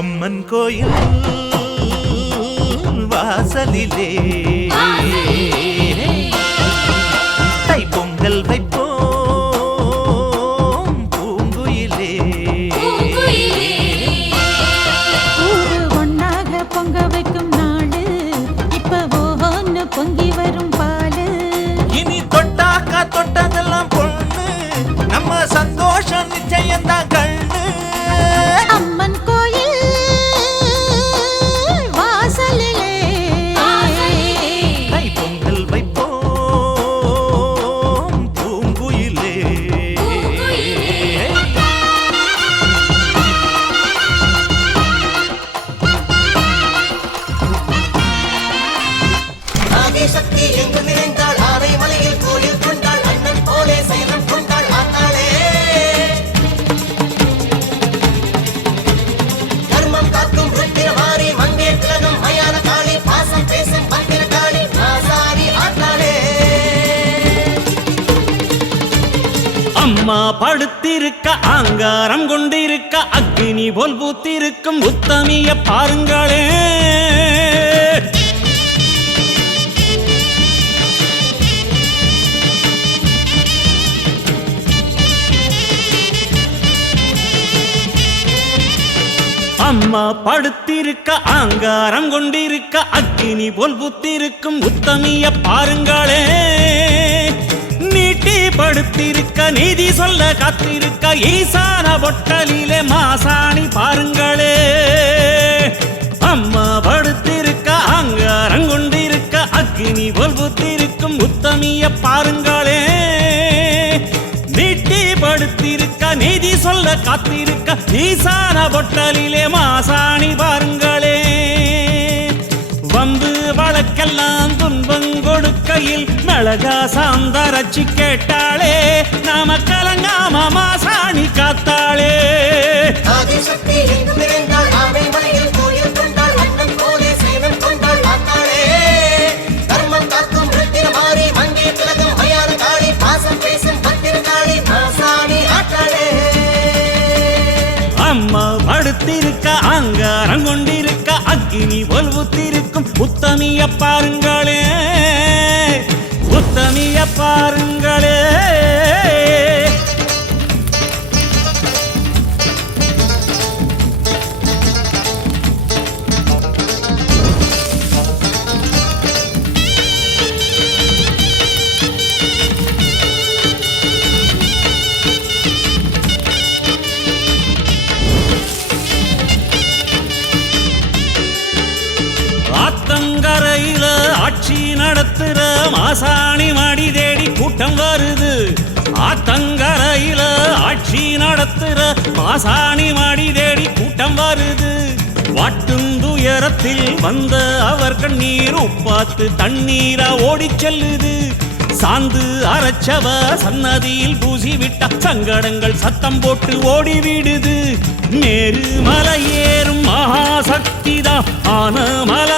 அம்மன் கோயில் வாசலிலே தைப்பொங்கல் வைப்போம் பூங்குயிலே. ஒன்னாக பொங்க வைக்கும் நாடு இப்ப ஒன்னு பொங்கி வரும் பாலு. இனி தொட்டாக்கா தொட்டதெல்லாம் பொண்ணு நம்ம சந்தோஷம் நிச்சயம்தான் கண்ணு. அம்மன் கோயில் வாசலிலே தைப்பொங்கல் வைப்போம் பூங்குயிலே. ஆதிசக்தி எங்கு நிறைந்தாள் ஆனை மலையில் கோயில் கொண்டாள் அண்ணன் போலே சைலம் கொண்டாள் ஆத்தாளே. தர்மம் காக்கும் ருத்திரமாரி மங்கே திலகம் மயான காளி பாசம் பேசும் பத்திர காளி ஆசாரி ஆத்தாளே. அம்மா படுத்திருக்க ஆங்காரம் கொண்டிருக்க அக்னி போல் பூத்திருக்கும் உத்தமிய பாருங்களே. அம்மா படுத்திருக்க ஆங்காரம் கொண்டிருக்க அக்னி போல் புத்திருக்கும் உத்தமிய பாருங்களே. நீட்டி படுத்திருக்க நீதி சொல்ல காத்திருக்க ஈசான பொட்டலிலே மாசாணி பாருங்களே. அம்மா படுத்திருக்க ஆங்காரம் கொண்டிருக்க அக்னி போல் புத்திருக்கும் உத்தமிய பாருங்களே. நீட்டி படுத்திருக்க நீதி சொல்ல காத்திருக்க ஈசான பொட்டலிலே மாசாணி பாருங்களே. வம்பு வழக்கெல்லாம் துன்பம் கொடுக்கையில் மிளகா சாந்தரச்சி கேட்டாளே. நாம கலங்காம மாசாணி காத்தாளே. ஆதிசக்தி எங்கு நிறைந்தாள் ஆனை மலையில் கோயில் கொண்டாள் அண்ணன் போலே சைலம் கொண்டாள் ஆத்தாளே. தர்மம் காக்கும் ருத்திரமாரி மங்கே திலகம் மயான காளி பாசம் பேசும் பத்திர காளி ஆசாரி ஆத்தாளே. அம்மா படுத்திருக்க ஆங்காரம் கொண்டிருக்க அக்னி போல் புத்திருக்கும் உத்தமிய பாருங்களே. உத்தமிய பாருங்களே. ஆத்தங்கரையில ஆட்சி நடத்துற மாசாணி மடி தேடி கூட்டம் வருது. ஆத்தங்கரையில ஆட்சி நடத்துற மாசாணி மடி தேடி கூட்டம் வருது. வாட்டுந்துயரத்தில் வந்த அவர் கண்ணீர் உப்பாத்து தண்ணீரா ஓடிச் செல்லுது. சாந்து அரைச்சவ சன்னதியில் பூசி விட்ட சங்கடங்கள் சத்தம் போட்டு ஓடிவிடுது. மேரு மலை ஏறும் மகாசக்திதான் ஆன மலை